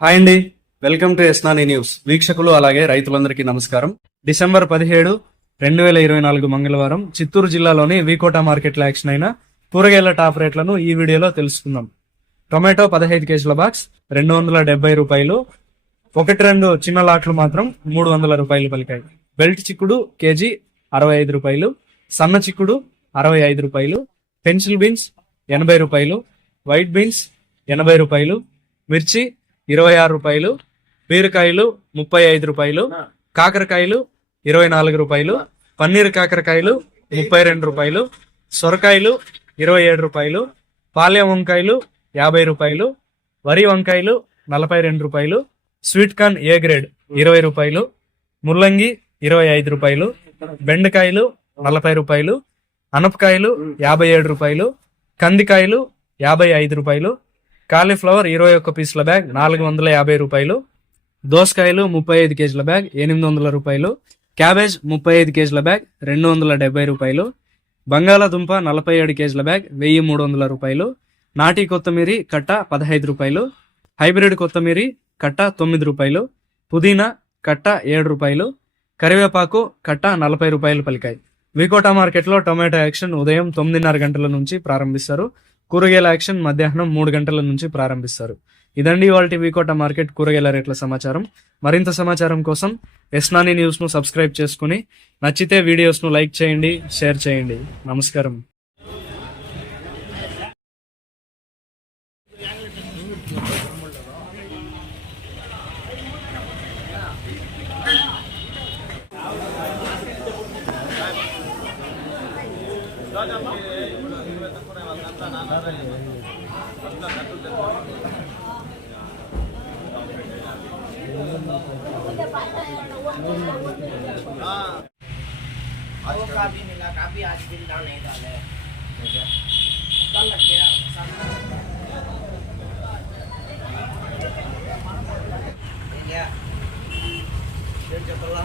Hi అండి, welcome to ఎస్నాని news. వీక్షకులు అలాగే రైతులందరికీ నమస్కారం. డిసెంబర్ 17, 2024 మంగళవారం చిత్తూరు జిల్లాలోని వీకోట మార్కెట్లో యాక్షన్ అయిన కూరగాయల టాప్ రేట్లను ఈ వీడియోలో తెలుసుకుందాం. టొమాటో 15 కేజీల బాక్స్ 270 రూపాయలు. 1-2 చిన్న లాట్లు మాత్రం 300 రూపాయలు పలికాయి. బెల్ట్ చిక్కుడు కేజీ 65 రూపాయలు. సన్న చిక్కుడు 65 రూపాయలు. పెన్సిల్ బీన్స్ 80 రూపాయలు. వైట్ బీన్స్ 80 రూపాయలు. మిర్చి 26 రూపాయలు. బీరకాయలు 35 రూపాయలు. కాకరకాయలు 24 రూపాయలు. పన్నీర్ కాకరకాయలు 32 రూపాయలు. సొరకాయలు 27 రూపాయలు. పాలెం వంకాయలు 50 రూపాయలు. వరి వంకాయలు 42 రూపాయలు. స్వీట్ కార్న్ ఏ గ్రేడ్ 20 రూపాయలు. ముల్లంగి 25 రూపాయలు. బెండకాయలు 40 రూపాయలు. అనపకాయలు 57 రూపాయలు. కందికాయలు 55 రూపాయలు. కాలీఫ్లవర్ 21 పీసుల బ్యాగ్ 450 రూపాయలు. దోసకాయలు 35 కేజీల బ్యాగ్ 800 రూపాయలు. క్యాబేజ్ 35 కేజీల బ్యాగ్ 270 రూపాయలు. బంగాళాదుంప 47 కేజీల బ్యాగ్ 1300 రూపాయలు. నాటి కొత్తిమీరి కట్ట 15 రూపాయలు. హైబ్రిడ్ కొత్తిమీరి కట్ట 9 రూపాయలు. పుదీనా కట్ట 7 రూపాయలు. కరివేపాకు కట్ట 40 రూపాయలు పలికాయి. వికోటా మార్కెట్లో టొమాటో యాక్షన్ ఉదయం 9:30 గంటల నుంచి ప్రారంభిస్తారు. కూరగాయల యాక్షన్ మధ్యాహ్నం 3 గంటల నుంచి ప్రారంభిస్తారు. ఇదండి ఇవాల్టి వికోటా మార్కెట్ కూరగాయల రేట్ల సమాచారం. మరింత సమాచారం కోసం ఎస్నాని న్యూస్ ను సబ్స్క్రైబ్ చేసుకుని నచ్చితే వీడియోస్ ను లైక్ చేయండి, షేర్ చేయండి. నమస్కారం. वो काफी मिला, काफी आज दिन दाम नहीं डाले कल लग गया क्या फिर चपला